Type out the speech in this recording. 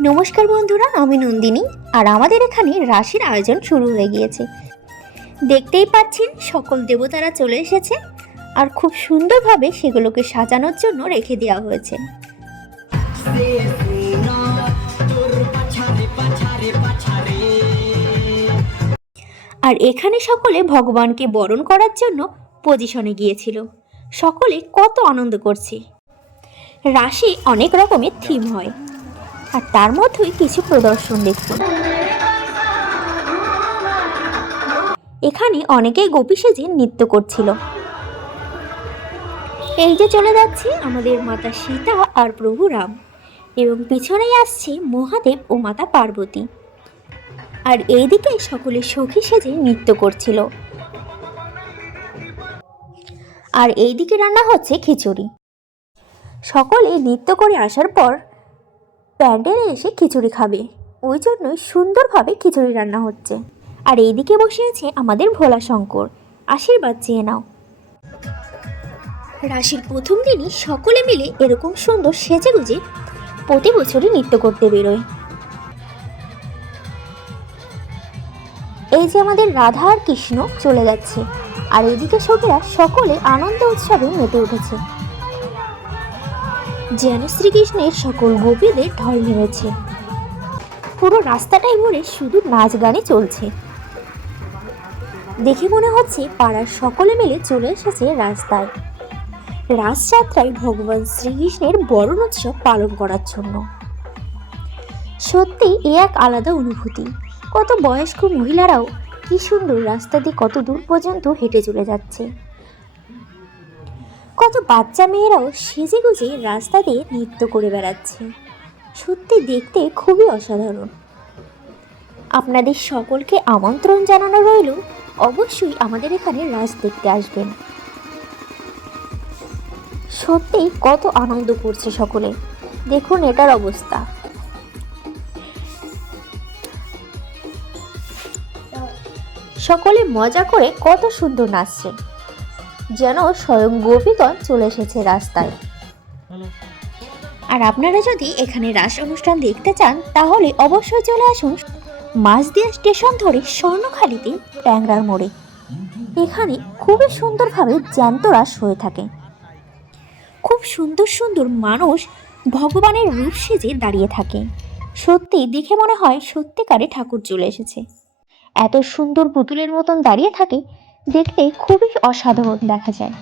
নমস্কার বন্ধুরা আমি নন্দিনী আর আমাদের এখানে রাশির আয়োজন শুরু হয়ে গিয়েছে। দেখতেই পাচ্ছেন সকল দেবতারা চলে এসেছে আর খুব সুন্দরভাবে সেগুলোকে সাজানোর জন্য রেখে দেওয়া হয়েছে। আর এখানে সকলে ভগবানকে বরণ করার জন্য পজিশনে গিয়েছিল। সকলে কত আনন্দ করছে। রাশি অনেক রকমের থিম হয়। আর তার মধ্যেই কিছু প্রদর্শন দেখুন। এখানে অনেকেই গোপী সেজে নৃত্য করছিল। এই যে চলে যাচ্ছে আমাদের মাতা সীতা আর প্রভু রাম এবং পিছনেই আসছে মহাদেব ও মাতা পার্বতী। আর এইদিকে সকলে সখী সেজে নৃত্য করছিল। আর এইদিকে রান্না হচ্ছে খিচুড়ি। সকলে নৃত্য করে আসার পর প্যান্ডেলে এসে খিচুড়ি খাবে। ওই জন্যই সুন্দরভাবে খিচুড়ি রান্না হচ্ছে। আর এইদিকে বসে আছে আমাদের ভোলা শঙ্কর। আশীর্বাদ চেয়ে নাও। রাশির প্রথম দিনই সকলে মিলে এরকম সুন্দর সেজে গুজে প্রতি বছরই নৃত্য করতে বেরোয়। এই যে আমাদের রাধা আর কৃষ্ণ চলে যাচ্ছে। আর এদিকে সখীরা সকলে আনন্দ উৎসবে মেতে উঠেছে। যেন শ্রীকৃষ্ণের সকল গোপীদের ঢল নেমেছে পুরো রাস্তাটাই ভরে শুধু নাচ গানে চলছে। দেখে মনে হচ্ছে পাড়ার সকলে মিলে চলে এসেছে রাস্তায়। রাসযাত্রায় ভগবান শ্রীকৃষ্ণের বরণ উৎসব পালন করার জন্য। সত্যি এ এক আলাদা অনুভূতি। কত বয়স্ক মহিলারাও কি সুন্দর রাস্তা দিয়ে কত দূর পর্যন্ত হেঁটে চলে যাচ্ছে। কত বাচ্চা মেয়েরাও সেজে গুজে রাস্তা দিয়ে নৃত্য করে বেড়াচ্ছে। সত্যি দেখতে খুবই অসাধারণ। আপনাদের সকলকে আমন্ত্রণ জানানো রইল। অবশ্যই আমাদের এখানে রাস দেখতে আসবেন। সত্যি কত আনন্দ করছে সকলে। দেখুন এটার অবস্থা। সকলে মজা করে কত সুন্দর নাচছে যেন স্বয়ং গোপীগণ চলে এসেছে রাস্তায়। আর আপনারা যদি এখানে রাস অনুষ্ঠান দেখতে চান, তাহলে অবশ্যই চলে আসুন মাঝদিয়া স্টেশন ধরে স্বর্ণখালিতে ট্যাংরার মোড়ে। এখানে খুবই সুন্দরভাবে জ্যান্ত রাস হয়ে থাকে। খুব সুন্দর সুন্দর মানুষ ভগবানের রূপ সেজে দাঁড়িয়ে থাকে। সত্যি দেখে মনে হয় সত্যিকারে ঠাকুর চলে এসেছে। এত সুন্দর পুতুলের মতন দাঁড়িয়ে থাকে দেখতে খুবই অসাধারণ দেখা যায়।